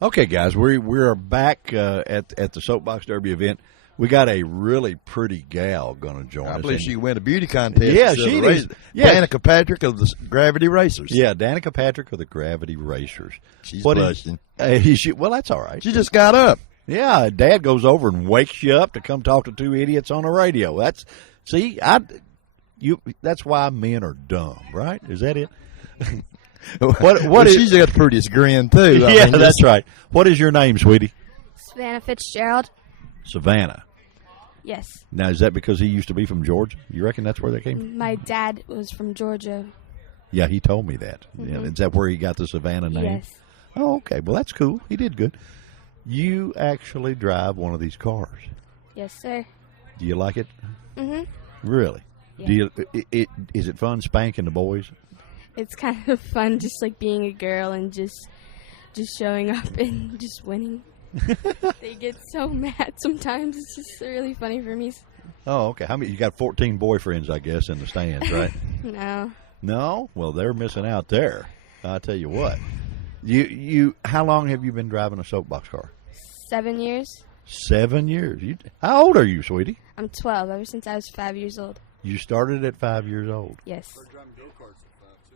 Okay, guys, we're back at the Soapbox Derby event. We got a really pretty gal going to join us. I believe she won a beauty contest. Yeah, she did. Yeah. Danica Patrick of the Gravity Racers. Yeah, Danica Patrick of the Gravity Racers. She's blushing. Well, that's all right. She just got up. Yeah, Dad goes over and wakes you up to come talk to two idiots on the radio. That's why men are dumb, right? Is that it? She's got the prettiest grin too. Yeah, that's right. What is your name, sweetie? Savannah Fitzgerald. Savannah. Yes. Now, is that because he used to be from Georgia? You reckon that's where that came from? My dad was from Georgia. Yeah, he told me that. Mm-hmm. Yeah, is that where he got the Savannah name? Yes. Oh, okay. Well, that's cool. He did good. You actually drive one of these cars. Yes, sir. Do you like it? Mm-hmm. Really? Yeah. Is it fun spanking the boys? It's kind of fun just like being a girl and just showing up and just winning. They get so mad sometimes. It's just really funny for me. Oh, okay. How many? You got 14 boyfriends, I guess, in the stands, right? No. No? Well, they're missing out there. I'll tell you what. How long have you been driving a soapbox car? 7 years. 7 years. How old are you, sweetie? I'm 12. Ever since I was 5 years old. You started at 5 years old. Yes.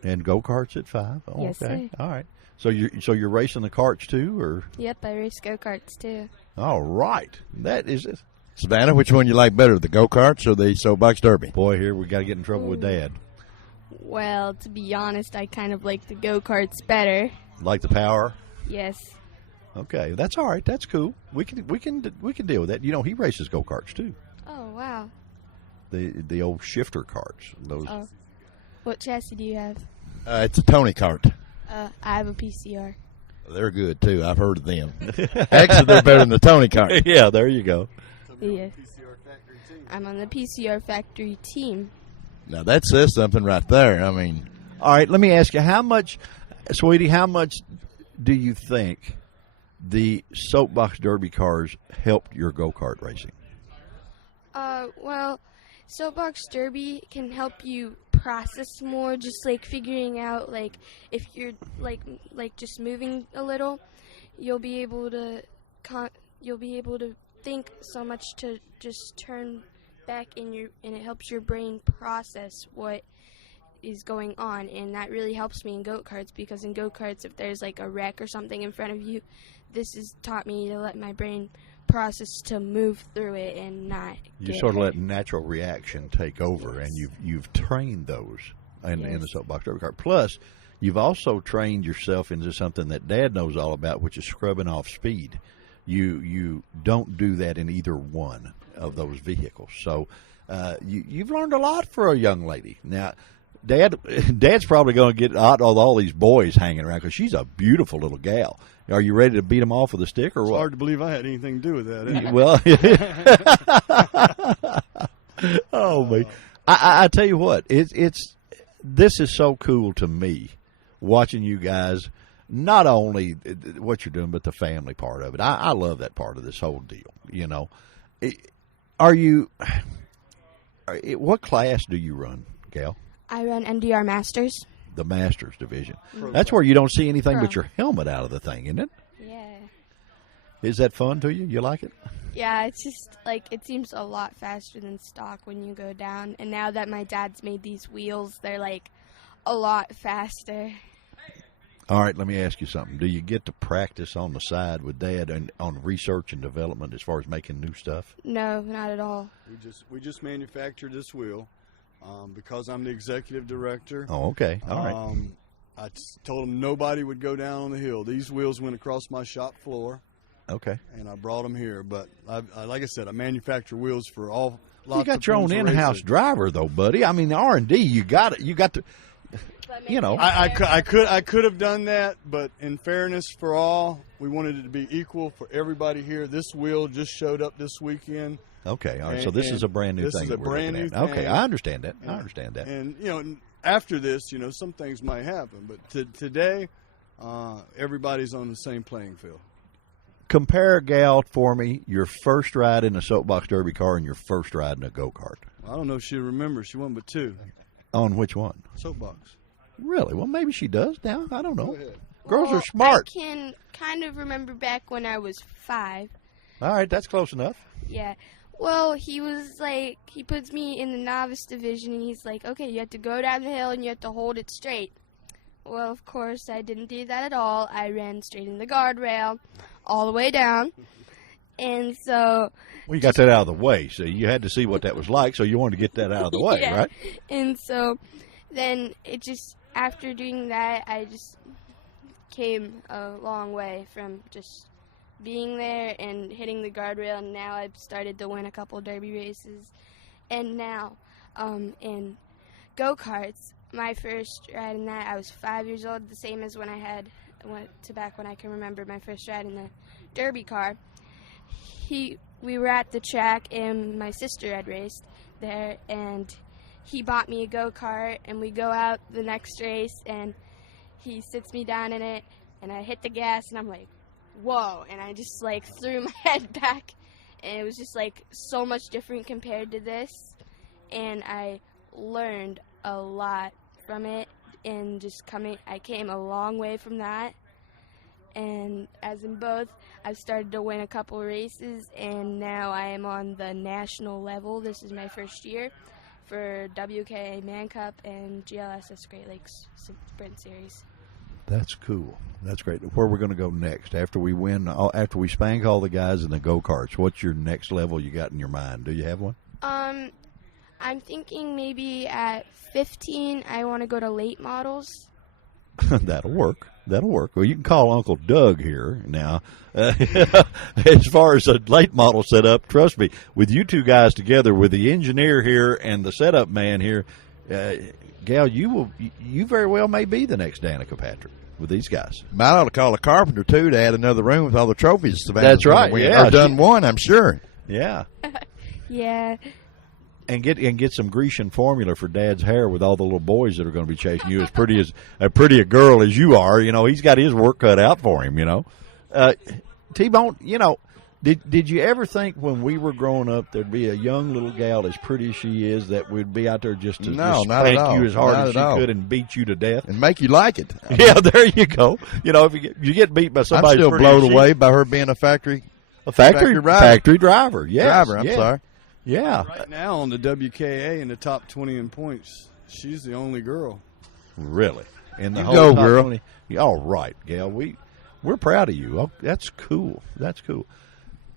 And go-karts at 5? Oh, Yes, okay. sir. All right. So you're racing the karts too, or? Yep, I race go-karts too. All right. That is it. Savannah, which one you like better, the go-karts or the soapbox derby? Boy, here we got to get in trouble with Dad. Well, to be honest, I kind of like the go-karts better. Like the power? Yes. Okay, that's all right. That's cool. We can deal with that. You know, he races go-karts too. Oh, wow. The old shifter carts. Those. Oh. What chassis do you have? It's a Tony kart. I have a PCR. They're good, too. I've heard of them. Actually, they're better than the Tony kart. Yeah, there you go. Yeah. I'm on the PCR factory team. Now, that says something right there. I mean, All right, let me ask you, sweetie, how much do you think the soapbox derby cars helped your go-kart racing? Well, soapbox derby can help you process more, just like figuring out, like, if you're like just moving a little, you'll be able to think so much to just turn back and it helps your brain process what is going on, and that really helps me in go-karts, because in go-karts, if there's like a wreck or something in front of you, this has taught me to let my brain process to move through it and not You get sort of hurt. let natural reaction take over, and you've trained those in Yes. the soapbox derby car. Plus, you've also trained yourself into something that Dad knows all about, which is scrubbing off speed. You don't do that in either one of those vehicles. So you've learned a lot for a young lady. Now, Dad's probably going to get hot with all these boys hanging around because she's a beautiful little gal. Are you ready to beat them off with a stick or It's what? hard to believe I had anything to do with that. Isn't it? Well, oh me! I tell you what, this is so cool to me, watching you guys. Not only what you're doing, but the family part of it. I love that part of this whole deal. You know, what class do you run, Gal? I run NDR Masters. The Masters division. That's where you don't see anything Pro. but your helmet out of the thing, isn't it? Yeah. Is that fun to you? You like it? Yeah, it's just like it seems a lot faster than stock when you go down. And now that my dad's made these wheels, they're like a lot faster. All right, let me ask you something. Do you get to practice on the side with Dad and on research and development as far as making new stuff? No, not at all. We just manufactured this wheel because I'm the executive director. Oh, okay. All right. I told them nobody would go down on the hill. These wheels went across my shop floor, Okay. and I brought them here. But like I said, I manufacture wheels for all. You got your own in-house driver, though, buddy. I mean, the R&D, you got it. You got to. You know. I could have done that, but in fairness for all, we wanted it to be equal for everybody here. This wheel just showed up this weekend. Okay, all right. So this is a brand new this thing. is that a we're brand looking new at. Okay, thing. I understand that. I understand that. And after this, some things might happen, but today, everybody's on the same playing field. Compare, Gal, for me, your first ride in a soapbox derby car and your first ride in a go-kart. I don't know if she remembers. She won but two. On which one? Soapbox. Really? Well, maybe she does now. I don't know. Go ahead. Girls Well, are smart. I can kind of remember back when I was 5. All right, that's close enough. Yeah. Well, he puts me in the novice division, and he's like, okay, you have to go down the hill and you have to hold it straight. Well, of course, I didn't do that at all. I ran straight in the guardrail all the way down. And so... Well, you got that out of the way, so you had to see what that was like, so you wanted to get that out of the way, yeah. right? And so then after doing that, I just came a long way from just being there and hitting the guardrail, and now I've started to win a couple derby races. And now, in go-karts, my first ride in that, I was 5 years old, the same as when I went to back when I can remember my first ride in the derby car. We were at the track, and my sister had raced there, and he bought me a go-kart, and we go out the next race, and he sits me down in it, and I hit the gas, and I'm like, whoa, and I just like threw my head back, and it was just like so much different compared to this, and I learned a lot from it, and I came a long way from that. And as in both, I've started to win a couple races, and now I am on the national level. This is my first year for WKA Man Cup and GLSS Great Lakes Sprint Series. That's cool. That's great. Where we're going to go next after we win, after we spank all the guys in the go-karts, what's your next level you got in your mind? Do you have one? I'm thinking maybe at 15 I want to go to late models. That'll work. Well, you can call Uncle Doug here now. As far as a late model setup, trust me, with you two guys together, with the engineer here and the setup man here, Gal, you very well may be the next Danica Patrick with these guys. Might ought to call a carpenter too to add another room with all the trophies. That's right. Or done one, I'm sure. Yeah. Yeah. And get some Grecian formula for Dad's hair with all the little boys that are going to be chasing you. As pretty a girl as you are, he's got his work cut out for him. T-Bone, did you ever think when we were growing up there'd be a young little gal as pretty as she is that would be out there just to spank you as hard as she could and beat you to death and make you like it? Yeah, there you go. If you get beat by somebody, I'm still blown away by her being a factory driver. Yes, I'm sorry. Yeah. Right now on the WKA in the top 20 in points, she's the only girl. Really? In the You whole go, top girl. 20? All right, Gail. We're proud of you. Oh, that's cool.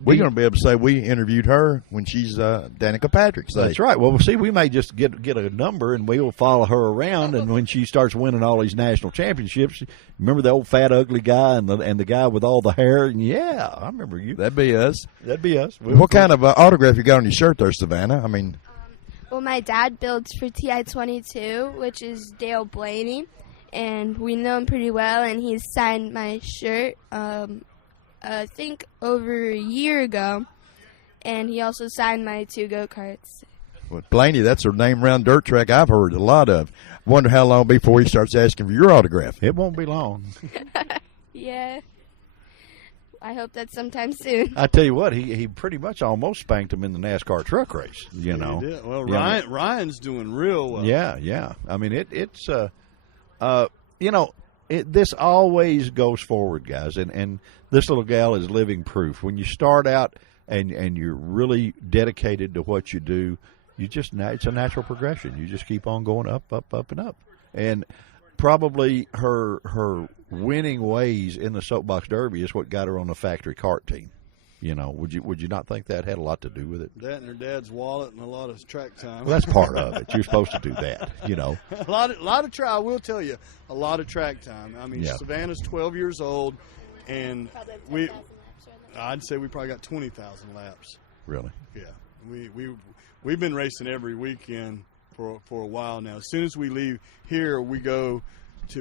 We're going to be able to say we interviewed her when she's Danica Patrick's age. That's right. Well, see, we may just get a number and we'll follow her around. And when she starts winning all these national championships, remember the old fat ugly guy and the guy with all the hair? And yeah, I remember you. That'd be us. What kind of autograph you got on your shirt there, Savannah? I mean, well, my dad builds for TI-22, which is Dale Blaney, and we know him pretty well. And he's signed my shirt. I think over a year ago, and he also signed my 2 go-karts. well, Blaney, that's her name around dirt track I've heard a lot of. Wonder how long before he starts asking for your autograph. It won't be long. Yeah. I hope that's sometime soon. I tell you what, he pretty much almost spanked him in the NASCAR truck race, He did. Well, Ryan's doing real well. Yeah. I mean, this always goes forward, guys, and this little gal is living proof. When you start out and you're really dedicated to what you do, it's a natural progression. You just keep on going up, and up. And probably her winning ways in the Soapbox Derby is what got her on the factory kart team. Would you not think that had a lot to do with it? That and her dad's wallet and a lot of track time. Well, that's part of it. You're supposed to do that, A lot of I will tell you, a lot of track time. I mean, Yeah. Savannah's 12 years old, and I'd say we probably got 20,000 laps. Really? Yeah, we've been racing every weekend for a while now. As soon as we leave here, we go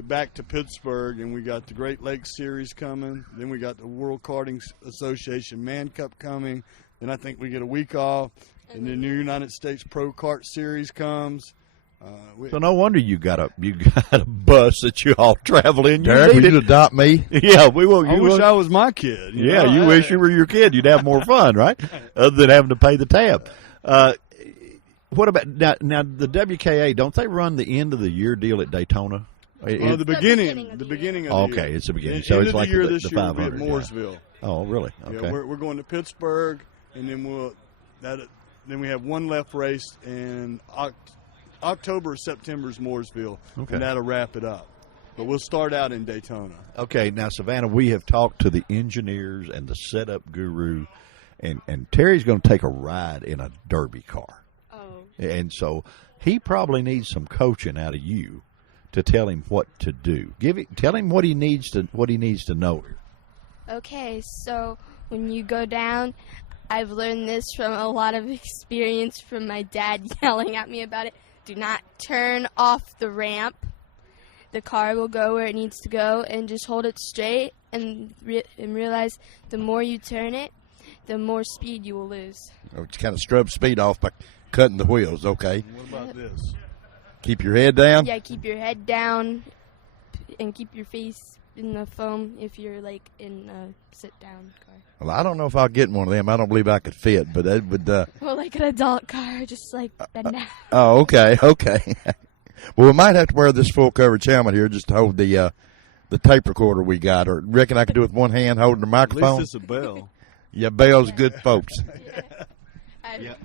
back to Pittsburgh, and we got the Great Lakes Series coming. Then we got the World Karting Association Man Cup coming. Then I think we get a week off, and the new United States Pro Kart Series comes. So no wonder you got a bus that you all travel in. Derek, need will you it. adopt me? Yeah, we will. I wish I was my kid. Yeah, you wish you were your kid. You'd have more fun, right? Other than having to pay the tab. What about now? The WKA, don't they run the end of the year deal at Daytona? The beginning of the year. Okay, it's the beginning. So End it's of like the year the this year will be at 500. Mooresville. Oh, really? Okay. Yeah, we're going to Pittsburgh, and then then we have one left race in October or September's Mooresville, Okay. and that'll wrap it up. But we'll start out in Daytona. Okay, now, Savannah, we have talked to the engineers and the setup guru, and Terry's going to take a ride in a derby car. Oh. And so he probably needs some coaching out of you to tell him what to do. Tell him what he needs to know. Okay, so when you go down, I've learned this from a lot of experience from my dad yelling at me about it. Do not turn off the ramp. The car will go where it needs to go, and just hold it straight and realize the more you turn it, the more speed you will lose. Just kind of scrub speed off by cutting the wheels, okay? What about this? Keep your head down? Yeah, keep your head down and keep your face in the foam if you're like in a sit-down car. Well, I don't know if I'll get in one of them. I don't believe I could fit, but that would. Well, like an adult car, just like bend down. Oh, okay. Well, we might have to wear this full coverage helmet here just to hold the tape recorder we got. Or reckon I could do it with one hand holding the At microphone? least it's a bell. Yeah, Bell's good folks. Yeah.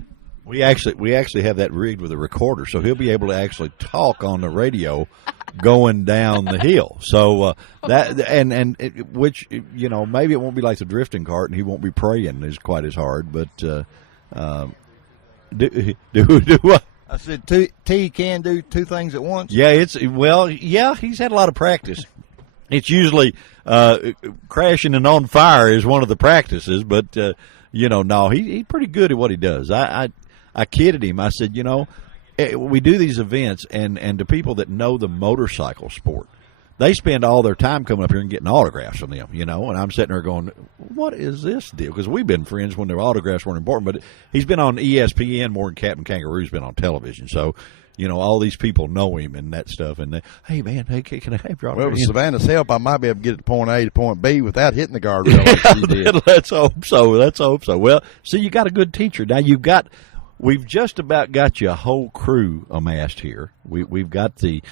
We actually have that rigged with a recorder, so he'll be able to actually talk on the radio going down the hill. So which maybe it won't be like the drifting cart, and he won't be praying as quite as hard. But do I said T can do two things at once. yeah, he's had a lot of practice. It's usually crashing and on fire is one of the practices, but no, he's pretty good at what he does. I kidded him. I said, we do these events, and to people that know the motorcycle sport, they spend all their time coming up here and getting autographs from them, and I'm sitting there going, what is this deal? Because we've been friends when their autographs weren't important, but he's been on ESPN more than Captain Kangaroo's been on television. So, all these people know him and that stuff. And hey, man, can I have your autograph? Well, with Savannah's help, I might be able to get to point A to point B without hitting the guardrail like she did. Let's hope so. Well, see, you got a good teacher. Now we've just about got you a whole crew amassed here. We've got the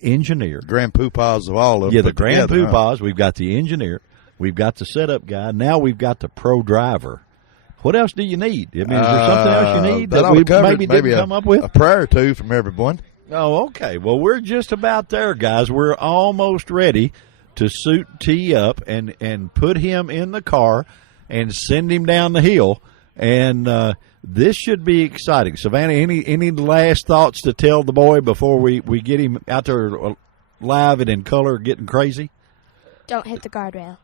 engineer. Grand poobahs of all of them. Yeah, the grand together, poobahs. We've got the engineer. We've got the setup guy. Now we've got the pro driver. What else do you need? I mean, is there something else you need that we maybe didn't come up with? A prayer or two from everyone. Oh, okay. Well, we're just about there, guys. We're almost ready to suit T up and put him in the car and send him down the hill. And this should be exciting. Savannah, any last thoughts to tell the boy before we get him out there live and in color getting crazy? Don't hit the guardrail.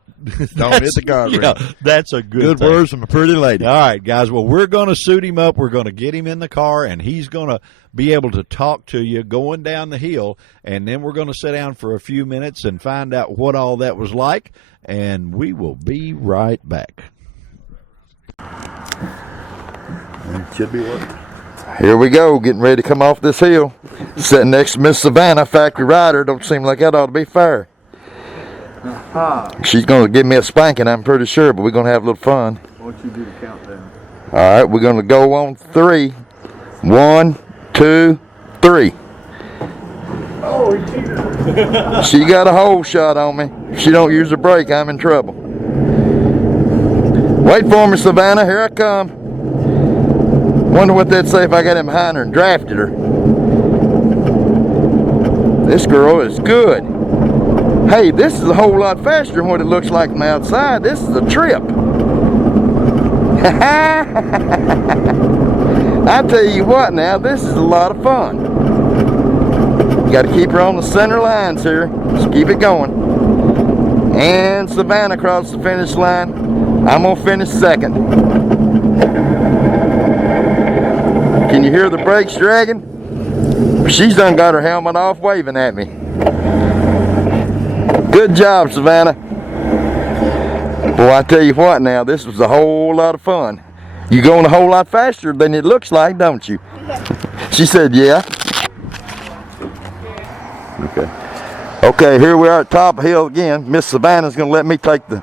Don't hit the guardrail. Yeah, that's a good thing. Words from a pretty lady. All right, guys. Well, we're going to suit him up. We're going to get him in the car, and he's going to be able to talk to you going down the hill. And then we're going to sit down for a few minutes and find out what all that was like. And we will be right back. It should be working. Here we go, getting ready to come off this hill. Sitting next to Miss Savannah, factory rider. Don't seem like that ought to be fair. She's going to give me a spanking, I'm pretty sure, but we're going to have a little fun. Why don't you do the countdown? All right, we're going to go on 3. 1, 2, 3. Oh, he cheated. She got a hole shot on me. If she don't use a brake, I'm in trouble. Wait for me, Savannah. Here I come. Wonder what they'd say if I got in behind her and drafted her. This girl is good. Hey, this is a whole lot faster than what it looks like from the outside. This is a trip. I tell you what now, this is a lot of fun. Got to keep her on the center lines here. Just keep it going. And Savannah across the finish line. I'm going to finish second. Can you hear the brakes dragging? She's done got her helmet off waving at me. Good job, Savannah. Boy, I tell you what now, this was a whole lot of fun. You going a whole lot faster than it looks like, don't you? She said, yeah. Okay, here we are at top of the hill again. Miss Savannah's going to let me take the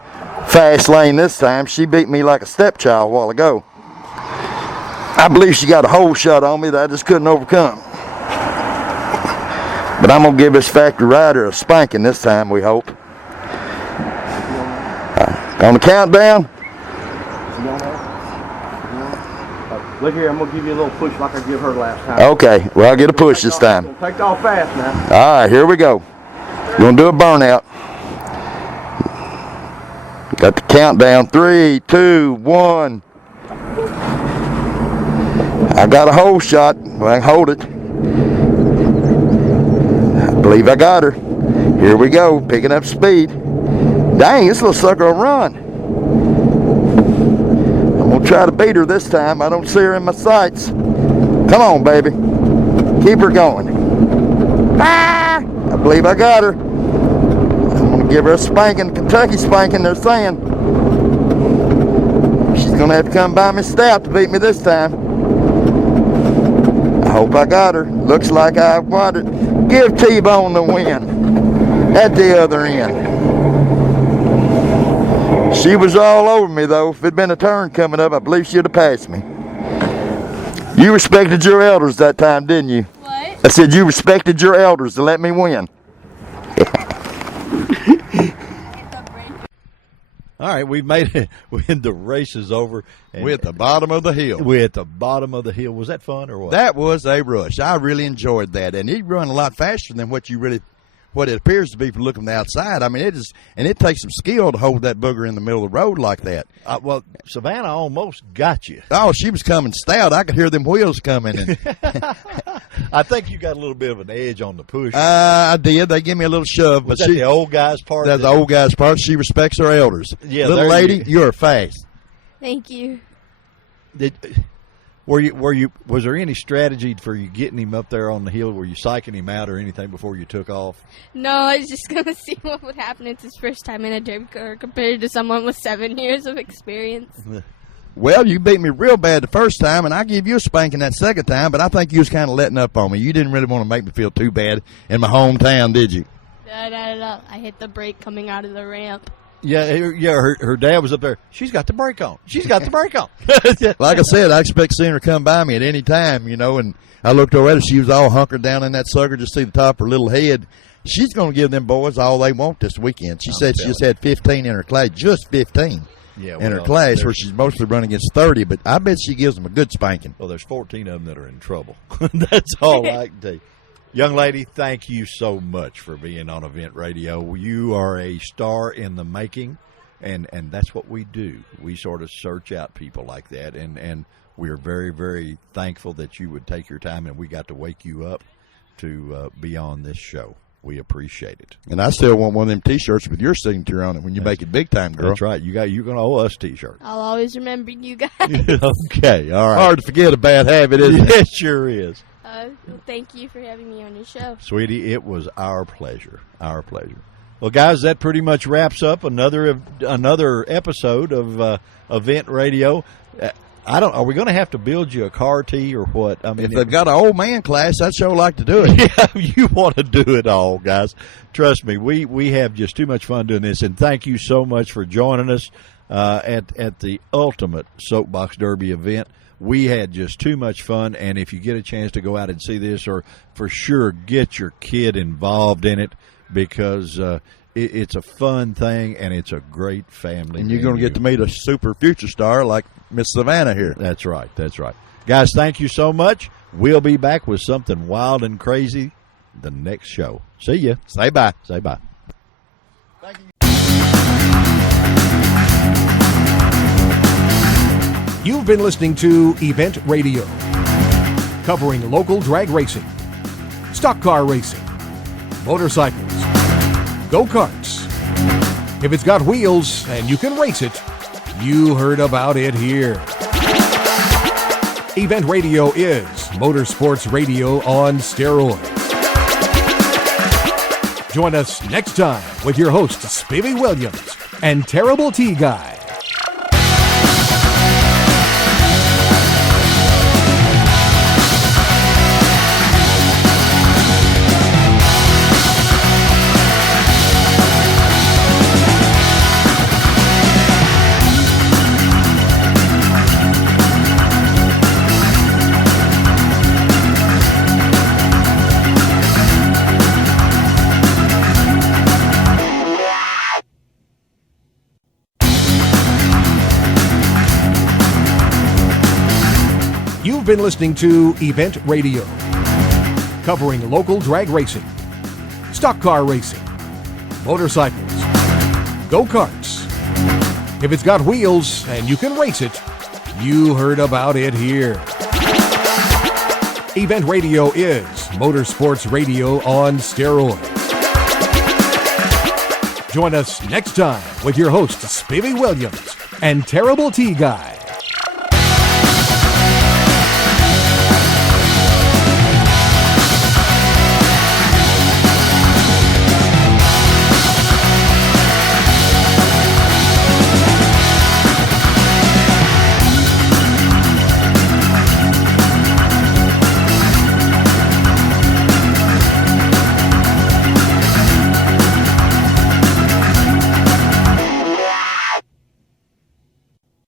fast lane this time. She beat me like a stepchild a while ago. I believe she got a hole shot on me that I just couldn't overcome. But I'm going to give this factory rider a spanking this time, we hope. On the countdown. Look here, I'm going to give you a little push like I give her last time. Okay, well, I'll get a push this time. Take off fast now. All right, here we go. We're going to do a burnout. Got the countdown. 3, 2, 1. I got a hole shot. Well, I can hold it. I believe I got her. Here we go, picking up speed. Dang, this little sucker will run. I'm going to try to beat her this time. I don't see her in my sights. Come on, baby. Keep her going. Ah! I believe I got her. I'm going to give her a spanking, Kentucky spanking, they're saying. She's going to have to come by me stout to beat me this time. I hope I got her. Looks like I got it. Give T-Bone the win at the other end. She was all over me, though. If it'd been a turn coming up, I believe she'd have passed me. You respected your elders that time, didn't you? What? I said you respected your elders to let me win. All right, we made it. When the race is over, and We're at the bottom of the hill. we're at the bottom of the hill. Was that fun or what? That was a rush. I really enjoyed that, and he run a lot faster than what it appears to be from looking from the outside. I mean, it takes some skill to hold that booger in the middle of the road like that. Well, Savannah almost got you. Oh, she was coming stout. I could hear them wheels coming. And I think you got a little bit of an edge on the push. I did. They give me a little shove, Was but that the old guy's part? That's the old guy's part. She respects her elders. Yeah, little there lady, you're fast. Thank you. Was there any strategy for you getting him up there on the hill? Were you psyching him out or anything before you took off? No, I was just going to see what would happen. It's his first time in a derby car compared to someone with 7 years of experience. Well, you beat me real bad the first time, and I give you a spanking that second time, but I think you was kind of letting up on me. You didn't really want to make me feel too bad in my hometown, did you? No. I hit the brake coming out of the ramp. Yeah. Her dad was up there. She's got the brake on. She's got the brake on. Like I said, I expect seeing her come by me at any time, and I looked over at her. She was all hunkered down in that sucker, just see the top of her little head. She's going to give them boys all they want this weekend. She said she just had 15 in her class, just 15 in her class, where she's mostly running against 30, but I bet she gives them a good spanking. Well, there's 14 of them that are in trouble. That's all I can tell you. Young lady, thank you so much for being on Event Radio. You are a star in the making, and that's what we do. We sort of search out people like that, and we're very, very thankful that you would take your time, and we got to wake you up to be on this show. We appreciate it. And I still want one of them T-shirts with your signature on it when you make it big time, girl. That's right. You're going to owe us T-shirts. I'll always remember you guys. Okay, all right. Hard to forget a bad habit, isn't it? It sure is. Well, thank you for having me on your show. Sweetie, it was our pleasure. Our pleasure. Well, guys, that pretty much wraps up another episode of Event Radio. Are we going to have to build you a car, T, or what? I mean, if they've got an old man class, I'd sure like to do it. Yeah, you want to do it all, guys. Trust me, we have just too much fun doing this, and thank you so much for joining us at the ultimate Soapbox Derby event. We had just too much fun, and if you get a chance to go out and see this, or for sure get your kid involved in it, because it's a fun thing, and it's a great family. And you're going to get to meet a super future star like Miss Savannah here. That's right. That's right. Guys, thank you so much. We'll be back with something wild and crazy the next show. See ya. Say bye. Say bye. Thank you. You've been listening to Event Radio, covering local drag racing, stock car racing, motorcycles, go-karts. If it's got wheels and you can race it, you heard about it here. Event Radio is motorsports radio on steroids. Join us next time with your hosts, Spivey Williams and Terrible T Guy. You've been listening to Event Radio, covering local drag racing, stock car racing, motorcycles, go-karts. If it's got wheels and you can race it, you heard about it here. Event Radio is motorsports radio on steroids. Join us next time with your hosts, Spivey Williams and Terrible T Guy.